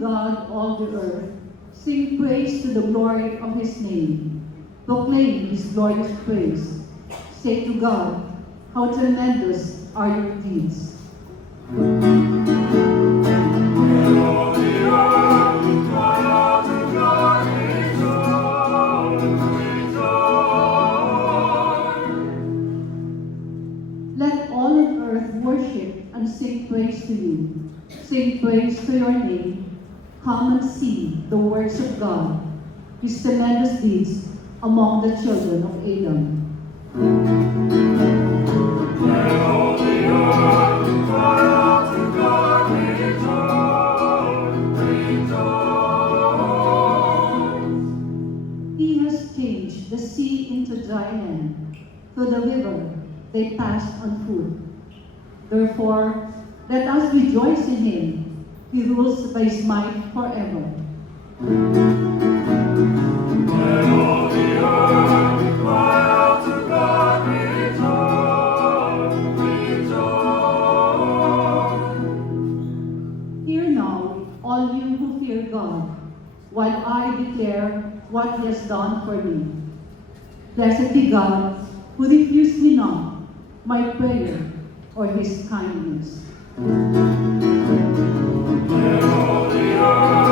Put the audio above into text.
God, all the earth. Sing praise to the glory of his name. Proclaim his glorious praise. Say to God, how tremendous are your deeds. Let all on earth worship and sing praise to you. Sing praise to your name. Come and see the works of God, his tremendous deeds among the children of Adam. Let all the earth cry out to God, rejoice. He has changed the sea into dry land. Through the river they passed on foot. Therefore, let us rejoice in him. He rules by his might forever. Let all the earth cry out to God, rejoice. Hear now, all you who fear God, while I declare what he has done for me. Blessed be God, who refused me not my prayer or his kindness. Let all the earth